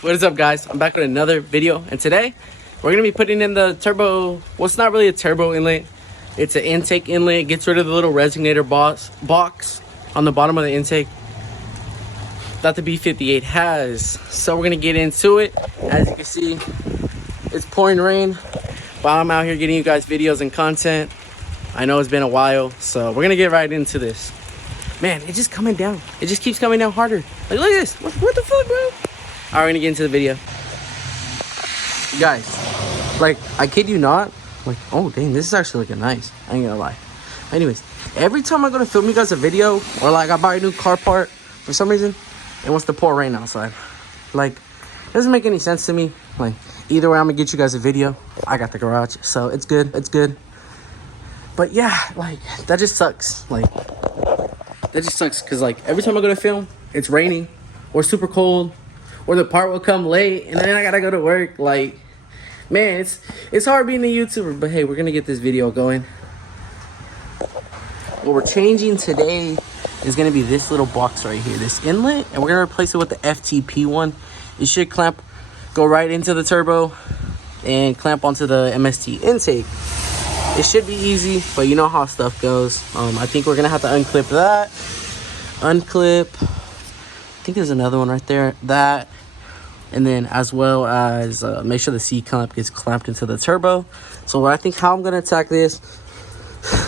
What is up, guys? I'm back with another video, and today we're gonna be putting in the turbo. Well, it's not really a turbo inlet, it's an intake inlet. It gets rid of the little resonator box on the bottom of the intake that the b48 has. So we're gonna get into it. As you can see, it's pouring rain, but I'm out here getting you guys videos and content. I know it's been a while, so we're gonna get right into this. Man, it's just coming down. It just keeps coming down harder. Like, look at this. What the fuck, bro? All right, we're gonna get into the video. You guys, like, I kid you not. Like, oh, dang, this is actually looking nice. I ain't gonna lie. Anyways, every time I go to film you guys a video, or like I buy a new car part, for some reason, it wants to pour rain outside. Like, it doesn't make any sense to me. Like, either way, I'm gonna get you guys a video. I got the garage, so it's good. It's good. But yeah, like, that just sucks. Like, that just sucks because, like, every time I go to film, it's raining or super cold, or the part will come late and then I gotta go to work. Like, man, it's hard being a YouTuber, but hey, we're gonna get this video going. What we're changing today is gonna be this little box right here, this inlet, and we're gonna replace it with the FTP one. It should go right into the turbo and clamp onto the MST intake. It should be easy, but you know how stuff goes. I think we're gonna have to unclip that. Unclip. I think there's another one right there. That. And then as well as make sure the C-clamp gets clamped into the turbo. So I think how I'm gonna attack this,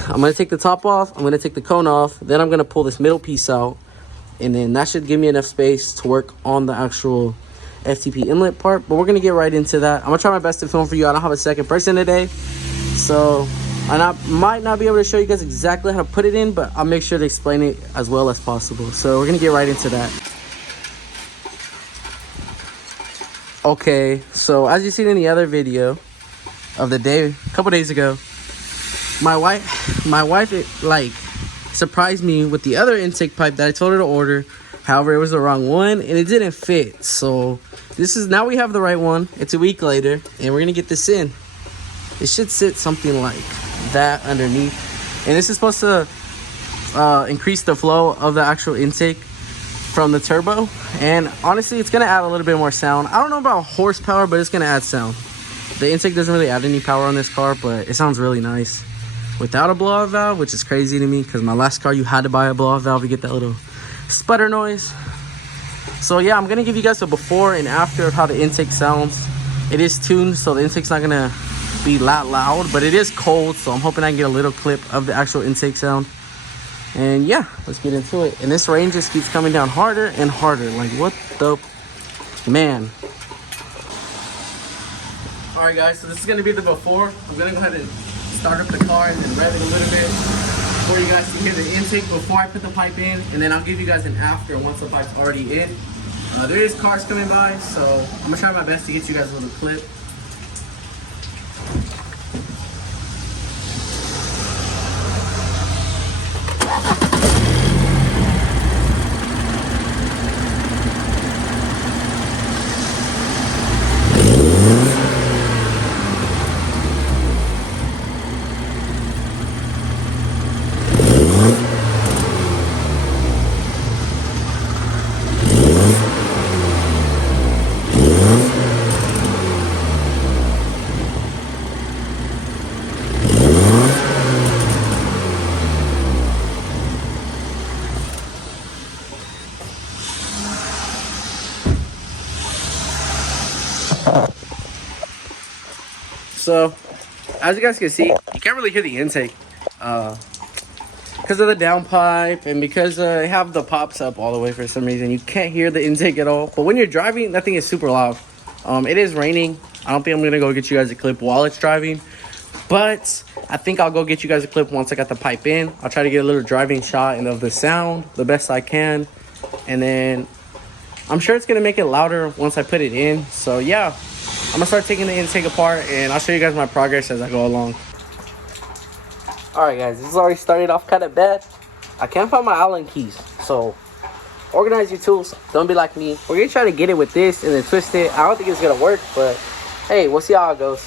I'm gonna take the top off, I'm gonna take the cone off, then I'm gonna pull this middle piece out, and then that should give me enough space to work on the actual FTP inlet part. But we're gonna get right into that. I'm gonna try my best to film for you. I don't have a second person today, so I might not be able to show you guys exactly how to put it in, but I'll make sure to explain it as well as possible. So we're gonna get right into that. Okay, so as you seen in the other video of the day, a couple days ago, my wife like surprised me with the other intake pipe that I told her to order. However, it was the wrong one and it didn't fit. So now we have the right one. It's a week later and we're gonna get this in. It should sit something like that underneath, and this is supposed to increase the flow of the actual intake from the turbo, and honestly it's gonna add a little bit more sound. I don't know about horsepower, but it's gonna add sound. The intake doesn't really add any power on this car, but it sounds really nice without a blowout valve, which is crazy to me because my last car you had to buy a blowout valve to get that little sputter noise. So yeah, I'm gonna give you guys a before and after of how the intake sounds. It is tuned, so the intake's not gonna be that loud, but it is cold, so I'm hoping I can get a little clip of the actual intake sound. And yeah, let's get into it. And this rain just keeps coming down harder and harder. Like, what the man. All right, guys, so this is gonna be the before. I'm gonna go ahead and start up the car and then rev it a little bit for you guys to hear the intake before I put the pipe in, and then I'll give you guys an after once the pipe's already in. There is cars coming by, so I'm gonna try my best to get you guys a little clip. So, as you guys can see, you can't really hear the intake because of the downpipe, and because I have the pops up all the way for some reason. You can't hear the intake at all. But when you're driving, that thing is super loud. It is raining. I don't think I'm going to go get you guys a clip while it's driving, but I think I'll go get you guys a clip once I got the pipe in. I'll try to get a little driving shot of the sound the best I can, and then I'm sure it's going to make it louder once I put it in. So yeah, I'm gonna start taking the intake apart and I'll show you guys my progress as I go along. Alright guys, this has already started off kind of bad. I can't find my Allen keys, so organize your tools. Don't be like me. We're gonna try to get it with this and then twist it. I don't think it's gonna work, but hey, we'll see how it goes.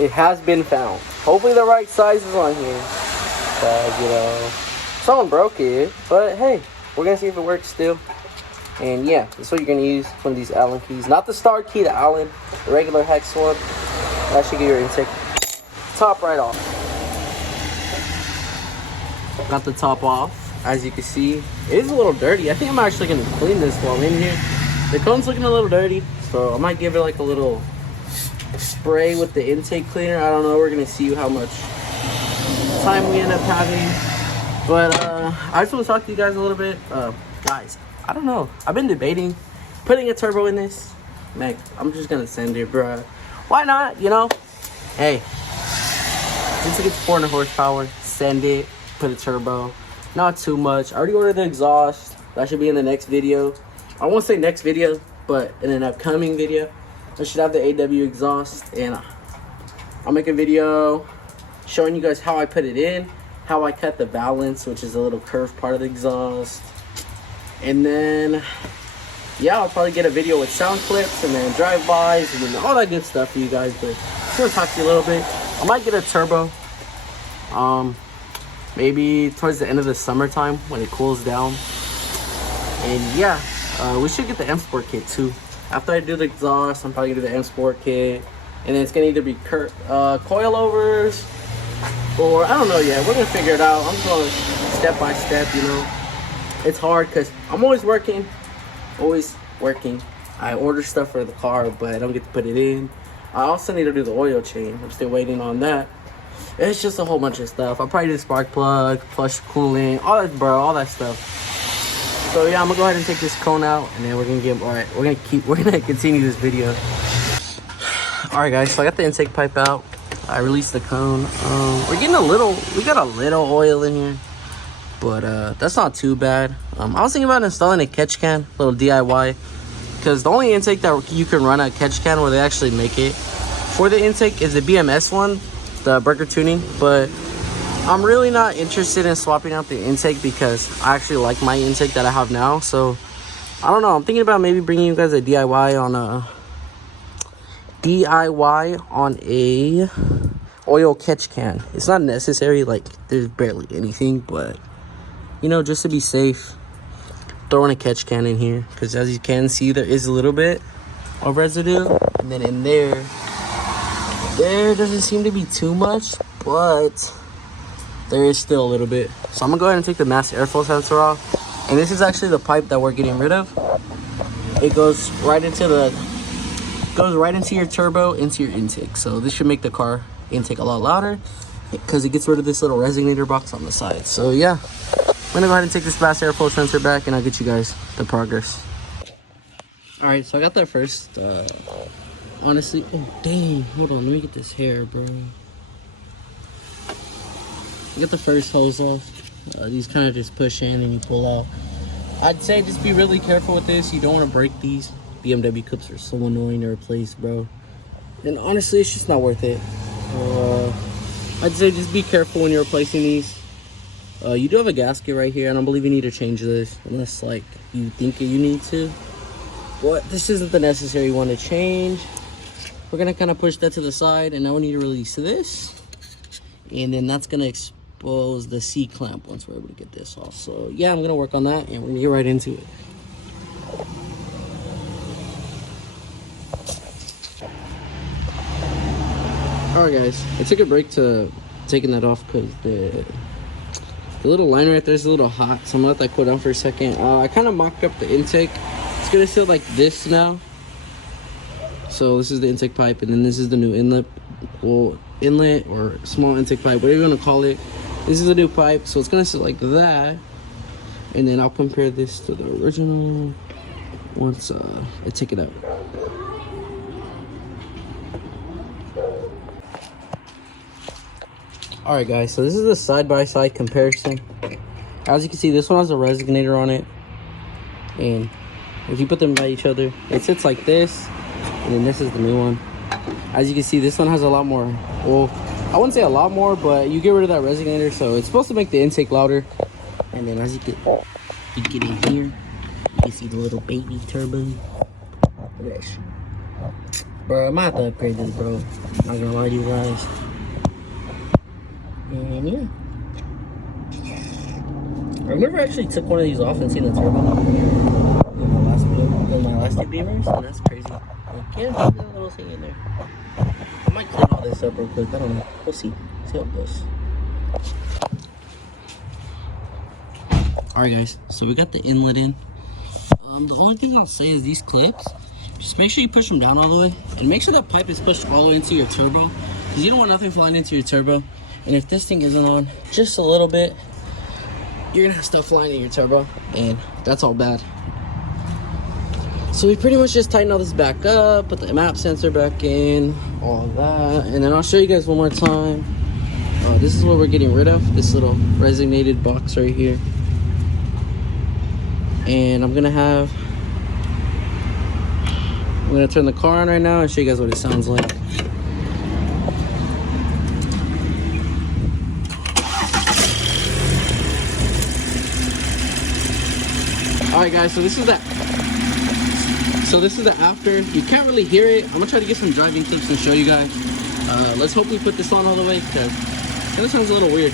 It has been found. Hopefully the right size is on here, because, you know, someone broke it, but hey, we're gonna see if it works still. And yeah, that's what you're gonna use, one of these Allen keys. Not the star key, the Allen, the regular hex one. That should get your intake top right off. Got the top off. As you can see, it is a little dirty. I think I'm actually gonna clean this while I'm in here. The cone's looking a little dirty, so I might give it like a little spray with the intake cleaner. I don't know, we're gonna see how much time we end up having. But I just want to talk to you guys a little bit. Guys, I don't know, I've been debating putting a turbo in this. Man, I'm just gonna send it, bruh. Why not, you know? Hey, since it gets 400 horsepower, send it, put a turbo. Not too much. I already ordered the exhaust. That should be in the next video. I won't say next video, but in an upcoming video, I should have the AW exhaust, and I'll make a video showing you guys how I put it in, how I cut the balance, which is a little curved part of the exhaust. And then, yeah, I'll probably get a video with sound clips and then drive-bys and then all that good stuff for you guys. But I'm gonna talk to you a little bit. I might get a turbo. Maybe towards the end of the summertime when it cools down. And yeah, we should get the M Sport kit too. After I do the exhaust, I'm probably gonna do the M Sport kit. And then it's gonna either be coilovers, or I don't know yet. We're gonna figure it out. I'm just going step by step, you know. It's hard because I'm always working. I order stuff for the car, but I don't get to put it in. I also need to do the oil change. I'm still waiting on that. It's just a whole bunch of stuff. I'll probably do the spark plug, flush coolant, all that, bro, all that stuff. So yeah, I'm gonna go ahead and take this cone out, and then we're gonna continue this video. All right, guys. So I got the intake pipe out. I released the cone. We got a little oil in here, but that's not too bad. I was thinking about installing a catch can, little DIY, because the only intake that you can run a catch can where they actually make it for the intake is the BMS one, the Burger Tuning. But I'm really not interested in swapping out the intake because I actually like my intake that I have now. So I don't know, I'm thinking about maybe bringing you guys a DIY on a oil catch can. It's not necessary, like there's barely anything, but you know, just to be safe, throwing a catch can in here, because as you can see, there is a little bit of residue, and then in there doesn't seem to be too much, but there is still a little bit. So I'm gonna go ahead and take the mass airflow sensor off, and this is actually the pipe that we're getting rid of. It goes right into your turbo, into your intake. So this should make the car intake a lot louder because it gets rid of this little resonator box on the side. So yeah, I'm gonna go ahead and take this mass airflow sensor back, and I'll get you guys the progress. All right, so I got that first. Honestly, oh dang, hold on, let me get this hair, bro. Get the first hose off. These kind of just push in and you pull out. I'd say just be really careful with this. You don't want to break these. BMW clips are so annoying to replace, bro. And honestly, it's just not worth it. I'd say just be careful when you're replacing these. You do have a gasket right here. I don't believe you need to change this unless like you think you need to. But this isn't the necessary one to change. We're gonna kind of push that to the side, and now we need to release this. And then that's gonna expose the C-clamp once we're able to get this off. So yeah, I'm gonna work on that, and we're gonna get right into it. All right, guys, I took a break to taking that off because the little line right there is a little hot, so I'm gonna let that cool down for a second. I kind of mocked up the intake. It's gonna sit like this now. So this is the intake pipe, and then this is the new inlet, well, inlet or small intake pipe, whatever you want to call it. This is a new pipe, so it's gonna sit like that, and then I'll compare this to the original once I take it out. All right, guys, so this is a side-by-side comparison. As you can see, this one has a resonator on it, and if you put them by each other, it sits like this, and then this is the new one. As you can see, this one has a lot more, well, I wouldn't say a lot more, but you get rid of that resonator, so it's supposed to make the intake louder. And then as you get in here, you can see the little baby turbo. Look at this. Bro, I might have to upgrade this, bro. I'm not gonna lie to you guys. And yeah, I've never actually took one of these off and seen the turbo. plastic beamers, and that's crazy. I can't put that little thing in there. I might clean all this up real quick. I don't know. We'll see. See how it goes. Alright guys, so we got the inlet in. The only thing I'll say is these clips, just make sure you push them down all the way. And make sure that pipe is pushed all the way into your turbo. Because you don't want nothing flying into your turbo. And if this thing isn't on just a little bit, you're gonna have stuff flying in your turbo. And that's all bad. So we pretty much just tighten all this back up, put the map sensor back in, all that. And then I'll show you guys one more time. This is what we're getting rid of, this little resonated box right here. And I'm gonna turn the car on right now and show you guys what it sounds like. Alright guys, so this is the after. You can't really hear it. I'm gonna try to get some driving clips and show you guys. Let's hope we put this on all the way, because it kind of sounds a little weird.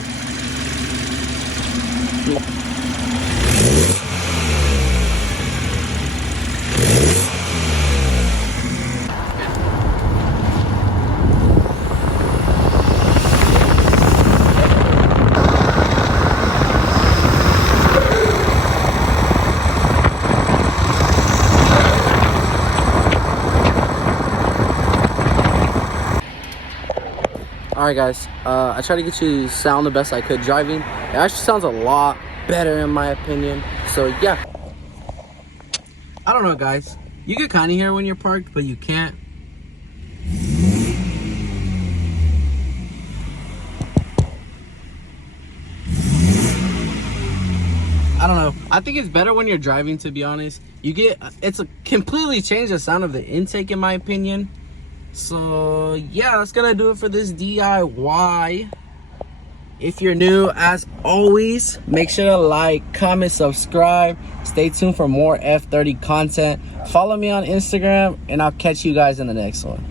Alright guys, I tried to get you to sound the best I could driving. It actually sounds a lot better in my opinion. So yeah. I don't know guys. You can kind of hear when you're parked, but you can't. I don't know. I think it's better when you're driving, to be honest. It's a completely changed the sound of the intake in my opinion. So yeah, that's gonna do it for this DIY. If you're new, as always, make sure to like, comment, subscribe. Stay tuned for more F30 content. Follow me on Instagram, and I'll catch you guys in the next one.